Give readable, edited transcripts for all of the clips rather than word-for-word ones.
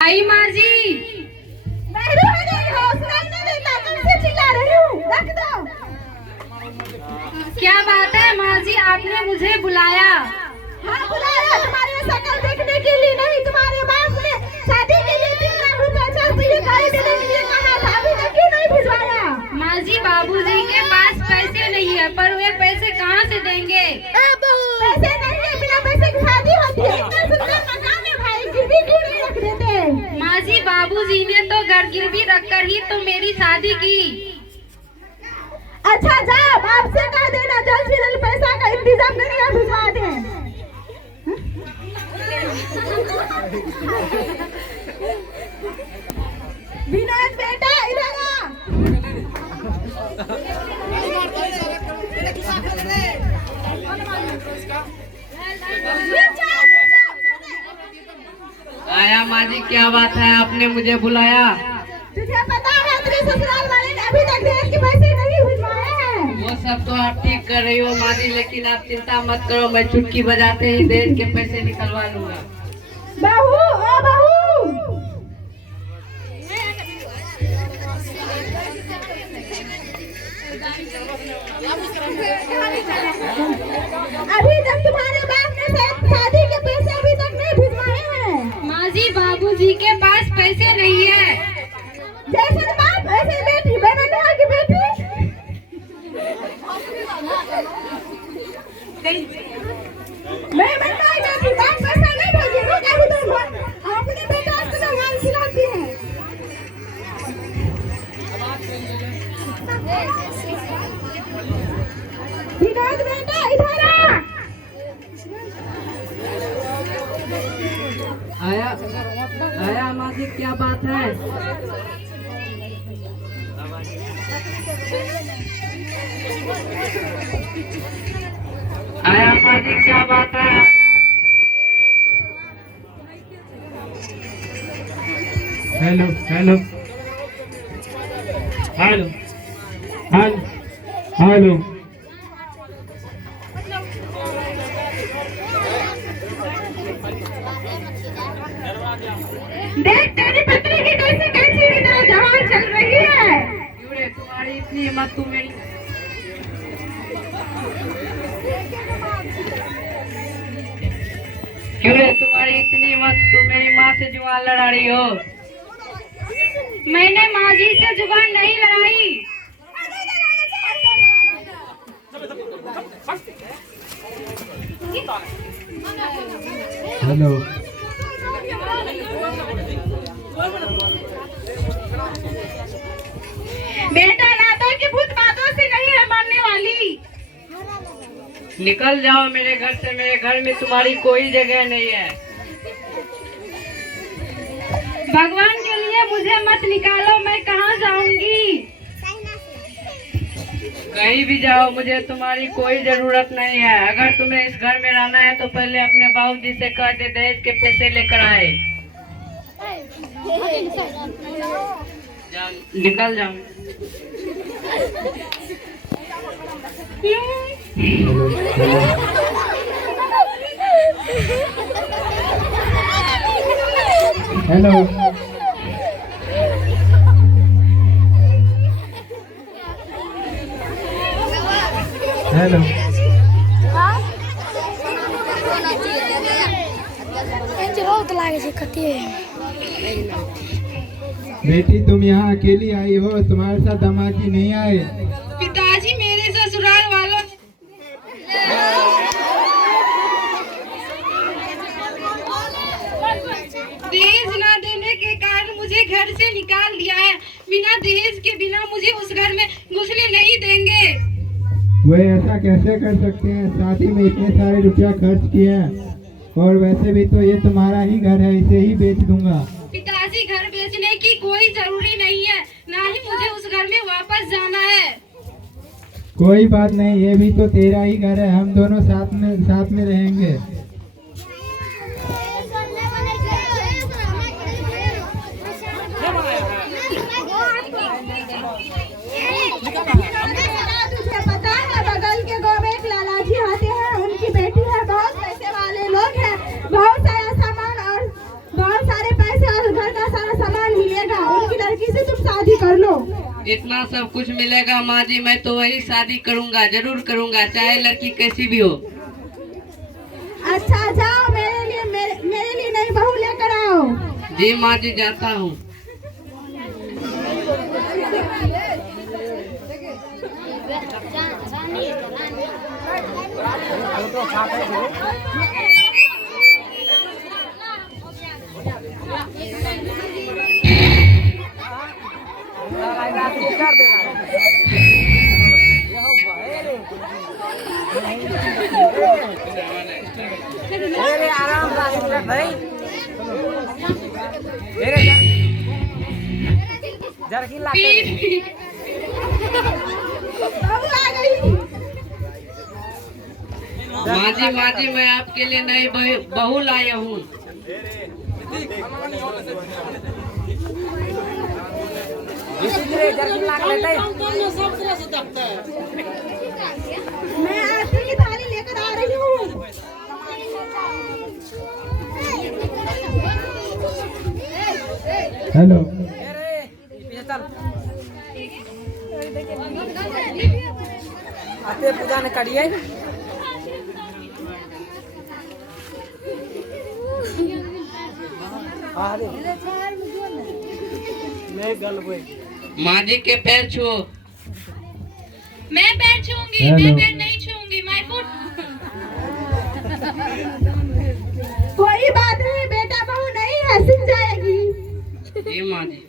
आई माँ जी, चिल्ला रही हूँ, रख दो। क्या बात है माँ जी, आपने मुझे बुलाया? हाँ बुलाया, तुम्हारी शक्ल देखने के लिए नहीं, तुम्हारे बाप ने शादी के लिए 3 लाख रुपए चाहिए गाड़ी देने के लिए कहा था, अभी तक क्यों नहीं भिजवाया? माँ जी, बाबूजी के पास पैसे नहीं है, पर वे पैसे कहाँ से देंगे? पैसे नहीं है, बिना पैसे की शादी होती है। इतना सुंदर मकान है भाई, गिरवी क्यों नहीं रख देते? माँ जी, बाबूजी ने तो घर गिरवी रखकर ही तो मेरी शादी की। अच्छा जाओ, बाप से कह देना जल्द से जल्द पैसा का इंतजाम करके भिजवा दें। विनोद बेटा इधर आ। आया माँ जी, क्या बात है, आपने मुझे बुलाया? तुझे पता है तेरे ससुराल वाले ने अभी तक दहेज के पैसे नहीं भिजवाए हैं? वो सब तो आप ठीक कर रही हो माँ जी, लेकिन आप चिंता मत करो, मैं चुटकी बजाते ही दहेज के पैसे निकलवा लूंगा। बहू ओ बहू, अभी तक तुम्हारे बाप ने शादी के पैसे अभी तक नहीं भिजवाए हैं। माँ जी, बाबूजी के पास पैसे नहीं है। जैसे बाप ऐसे बेटी, बेननुआ की बेटी। मैं बेटा बेटी, बाप पैसा नहीं भेजे, रुक अभी तो अपने बेटा को तो माल खिलाती है। विनोद बेटा इधर आ। आया आया माँ जी, क्या बात है? आया माँ जी, क्या बात है? Hello hello hello hello hello, देख तेरी पत्नी की कैसी कैसी की तरह जवान चल रही है। क्यों रे तुम्हारी इतनी हिम्मत, तू मेरी क्यों रे तुम्हारी इतनी हिम्मत, तू मेरी माँ से जुबान लड़ा रही हो? मैंने माँ जी से जुबान नहीं लड़ाई। हेलो, बेटा लातों की भूत बातों से नहीं है मरने वाली। निकल जाओ मेरे घर से, मेरे घर में तुम्हारी कोई जगह नहीं है। भगवान के लिए मुझे मत निकालो, मैं कहाँ जाऊंगी? कहीं भी जाओ, मुझे तुम्हारी कोई जरूरत नहीं है। अगर तुम्हें इस घर में रहना है तो पहले अपने बाबूजी से कह दे दहेज के पैसे लेकर आए। निकल जाओ। हेलो हेलो, हेलो, बेटी तुम यहाँ अकेली आई हो, तुम्हारे साथ दामाद जी नहीं आए? पिताजी, मेरे ससुराल वालों दहेज ना देने के कारण मुझे घर से निकाल दिया है। बिना दहेज के बिना मुझे उस घर में घुसने नहीं देंगे। वे ऐसा कैसे कर सकते हैं? शादी में इतने सारे रुपया खर्च किए हैं, और वैसे भी तो ये तुम्हारा ही घर है, इसे ही बेच दूंगा। पिताजी, घर बेचने की कोई जरूरी नहीं है, ना ही मुझे उस घर में वापस जाना है। कोई बात नहीं, ये भी तो तेरा ही घर है, हम दोनों साथ में रहेंगे। तुझे पता है बगल के गाँव में एक लालाजी आते हैं, उनकी बेटी है, बहुत पैसे वाले लोग हैं, बहुत सारा सामान और बहुत सारे पैसे और घर इतना सब कुछ मिलेगा माँ जी, मैं तो वही शादी करूँगा, जरूर करूँगा, चाहे लड़की कैसी भी हो। अच्छा जाओ, मेरे लिए नई बहू लेकर आओ। जी माँ जी, जाता हूँ। माँ जी मैं आपके लिए नई बहू लाया हूँ। मैं आरती की थाली लेकर आ रही हूँ। हेलो, आते पूजा ने करिए। माँ जी के पैर छुओ। मैं पैर छूंगी, मैं पैर नहीं छूंगी, माय फुट। कोई बात नहीं बेटा, बहू नहीं है, सीख जाएगी। जी माँ जी।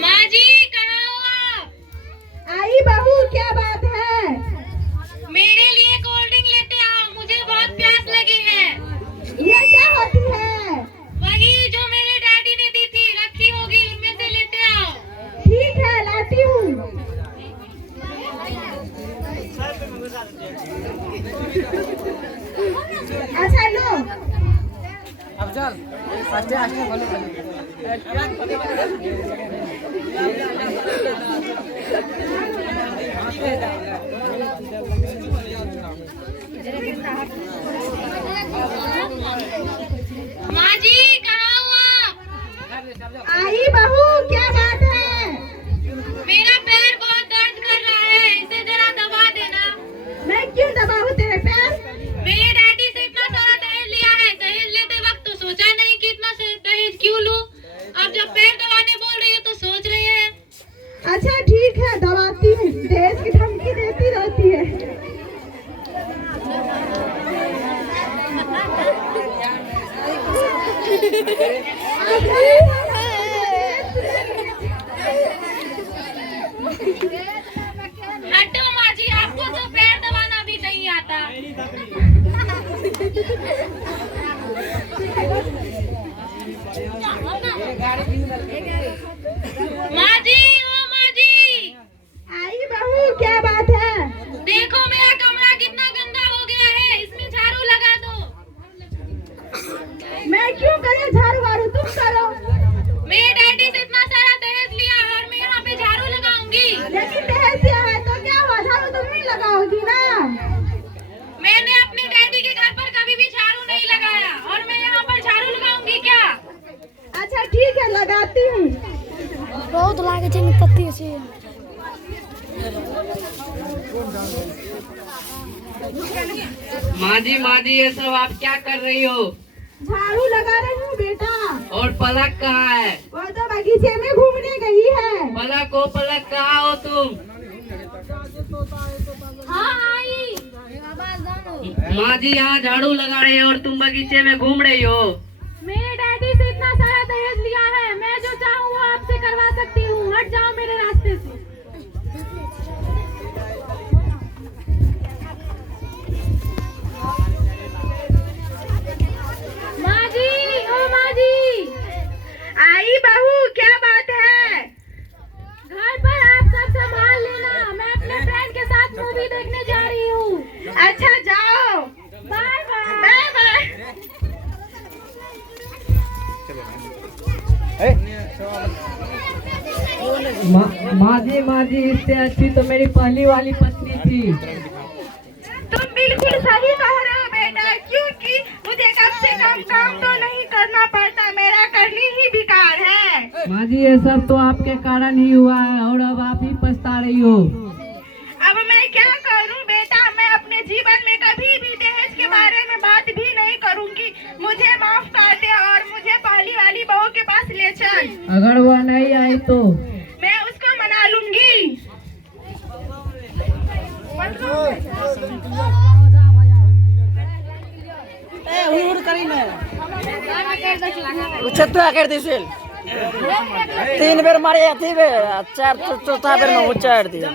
माँ जी कहाँ हो आप? आई बहू, क्या बात है? मेरे लिए कोल्ड ड्रिंक लेते आओ, मुझे बहुत प्यास लगी है। ये क्या होती है? वही जो मेरे डैडी ने दी थी, रखी होगी, उनमें से लेते आओ। ठीक है, लाती हूँ। अच्छा लो। अब चल आस्ते आस्ते बोले। माँ जी कहाँ हो आप? आई बहू, क्या बात है? मेरा पैर बहुत दर्द कर रहा है, इसे जरा दबा देना। मैं क्यों दबाऊं तेरे पैर? मेरे डैडी से इतना सारा दहेज लिया है, दहेज लेते वक्त तो सोचा नहीं कि इतना से दहेज क्यों लूं। अब जब पैर दबाने बोल रही है तो सोच रहे हैं। अच्छा ठीक है, दबाती हूँ। दहेज की धमकी देती रहती है। हटो माँ जी, आपको तो पैर दबाना भी नहीं आता। माँ जी, ओ माँ जी। आई बहू, क्या बात है? देखो मेरा कमरा कितना गंदा हो गया है, इसमें झाड़ू लगा दो। मैं क्यों करे झाड़ू वाड़ू, तुम करो। मेरे डैडी से इतना सारा दहेज लिया और मैं यहाँ पे झाड़ू लगाऊंगी। लेकिन दहेज दिया है तो क्या हुआ, झाड़ू तुम नहीं लगाओगी ना? मैंने अपने डैडी के घर पर कभी भी झाड़ू नहीं लगाया और मैं यहाँ पर झाड़ू लगाऊंगी क्या? अच्छा ठीक है, लगाती हूँ। बहुत लागे छै निकत्ती से। माँ जी ये सब आप क्या कर रही हो? झाड़ू लगा रही हूँ बेटा। और पलक कहाँ है? वो तो बगीचे में घूमने गई है। पलक कहाँ हो तुम? हाँ आई। माँ जी यहाँ झाड़ू लगा रही हो और तुम बगीचे में घूम रही हो। मेरे डैडी से इतना सारा दहेज लिया है, मैं जो चाहूँ वो आपसे करवा सकती हूँ। हट जाओ मेरे रास्ते से। माँ जी, ओ माँ जी। आई बहू, क्या बात है? घर पर आप सब संभाल लेना, मैं अपने फ्रेंड के साथ मूवी देखने जा रही हूँ। अच्छा जाओ, बाय बाय। Bye bye. माँ जी इससे अच्छी तो मेरी पहली वाली पत्नी थी। तुम बिल्कुल सही कह रहे हो बेटा, क्योंकि मुझे कम से कम काम तो नहीं कर जी ये सब तो आपके कारण ही हुआ है और अब आप ही पछता रही हो। अब मैं क्या करूं बेटा, मैं अपने जीवन में कभी भी दहेज के बारे में बात भी नहीं करूंगी। मुझे माफ कर दे और मुझे पहली वाली बहू के पास ले चल। अगर वह नहीं आई तो मैं उसको मना लूंगी। उछत्तू कर दिसिल 3 बेर मारे अथी बे 4 चौथा बेर में उचाड़ दिया।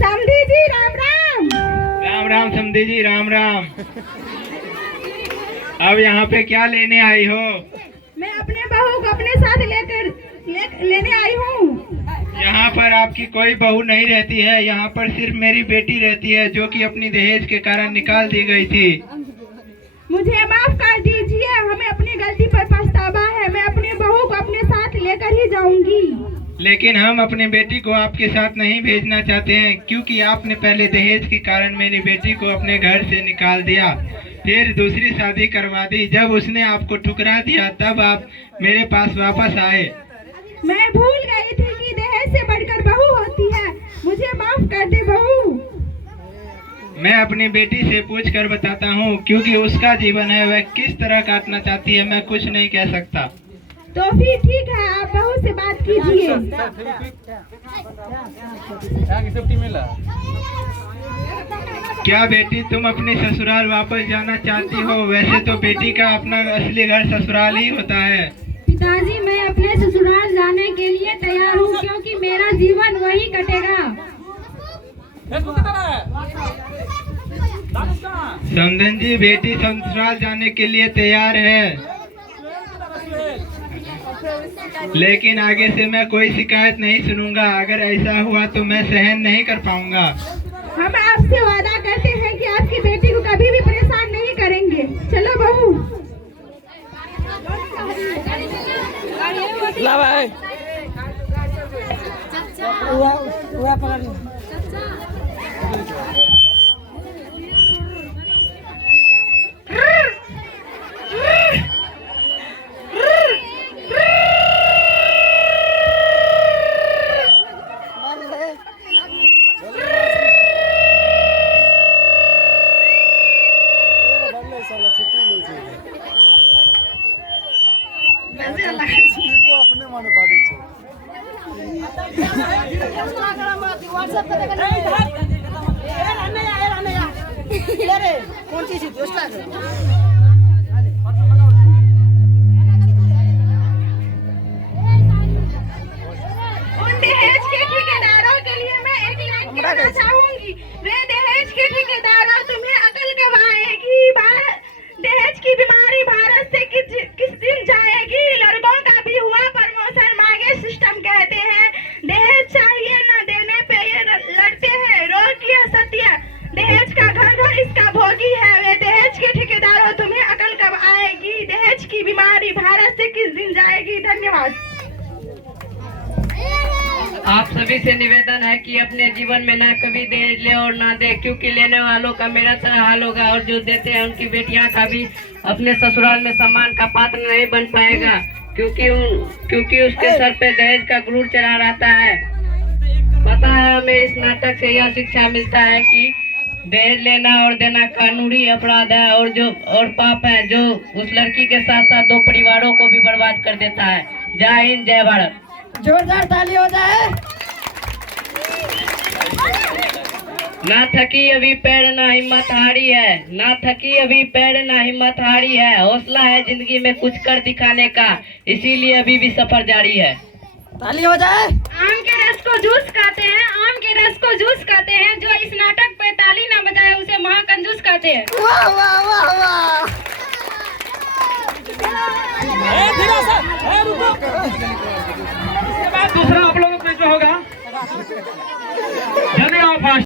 समधी जी राम राम। राम राम समधी जी, राम राम। अब यहाँ पे क्या लेने आई हो? मैं अपने बहू को अपने साथ लेने आई हूँ। यहाँ पर आपकी कोई बहू नहीं रहती है, यहाँ पर सिर्फ मेरी बेटी रहती है जो कि अपनी दहेज के कारण निकाल दी गई थी। मुझे माफ कर दीजिए, हमें अपनी गलती पर पछतावा है। मैं अपनी बहू को अपने साथ लेकर ही जाऊंगी। लेकिन हम अपनी बेटी को आपके साथ नहीं भेजना चाहते हैं, क्योंकि आपने पहले दहेज के कारण मेरी बेटी को अपने घर से निकाल दिया, फिर दूसरी शादी करवा दी। जब उसने आपको ठुकरा दिया तब आप मेरे पास वापस आए। मैं भूल गई थी कि दहेज से बढ़कर बहू होती है। मुझे माफ कर दे बहू। मैं अपनी बेटी से पूछ कर बताता हूँ, क्योंकि उसका जीवन है, वह किस तरह काटना चाहती है मैं कुछ नहीं कह सकता। तो फिर ठीक है, आप बहू से बात कीजिए। क्या बेटी तुम अपने ससुराल वापस जाना चाहती हो? वैसे तो बेटी का अपना असली घर ससुराल ही होता है। पिताजी मैं अपने ससुराल जाने के लिए तैयार हूँ, क्योंकि मेरा जीवन वही कटेगा। समधन जी, बेटी ससुराल जाने के लिए तैयार है, लेकिन आगे से मैं कोई शिकायत नहीं सुनूंगा। अगर ऐसा हुआ तो मैं सहन नहीं कर पाऊंगा। हम आपसे वादा करते हैं कि आपकी बेटी को कभी भी परेशान नहीं करेंगे। चलो बहू। ला भाई हुआ पकड़ लो। अपने माने बात कौन चीज दहेज के ठेकेदारों के लिए मैं एक लाइन कहना चाहूंगी। वे दहेज के ठेकेदारों, तुम्हें अकल कब आएगी? दहेज की बीमारी भारत से किस दिन जाएगी? लड़कों का भी हुआ प्रमोशन, मांगे सिस्टम कहते हैं। दहेज चाहिए न देने पे ये लड़ते हैं। रोकिए सत्य, दहेज का घर घर इसका भोगी है। वे दहेज के ठेकेदारों, तुम्हें अकल कब आएगी? दहेज की बीमारी भारत से किस दिन जाएगी? धन्यवाद। आप सभी से निवेदन है कि अपने जीवन में ना कभी दहेज ले और ना दे, क्योंकि लेने वालों का मेरा तरह हाल होगा और जो देते हैं उनकी बेटियां का भी अपने ससुराल में सम्मान का पात्र नहीं बन पाएगा, क्योंकि उसके सर पे दहेज का गुरूर चढ़ा रहता है। पता है, हमें इस नाटक से यह शिक्षा मिलता है कि दहेज लेना और देना कानूनी अपराध है और पाप है, जो उस लड़की के साथ साथ 2 परिवारों को भी बर्बाद कर देता है। जय हिंद, जय भारत। जोरदार ताली हो जाए। ना थकी अभी पैर ना हिम्मत हारी है, ना थकी अभी पैर ना हिम्मत हारी है। हौसला है जिंदगी में कुछ कर दिखाने का, इसीलिए अभी भी सफर जारी है। ताली हो जाए। आम के रस को जूस कहते हैं, आम के रस को जूस कहते हैं। जो इस नाटक पे ताली ना बजाए उसे महाकंजूस कहते हैं। वाह वाह वाह वाह। दूसरा आप लोगों में जो होगा, यदि आप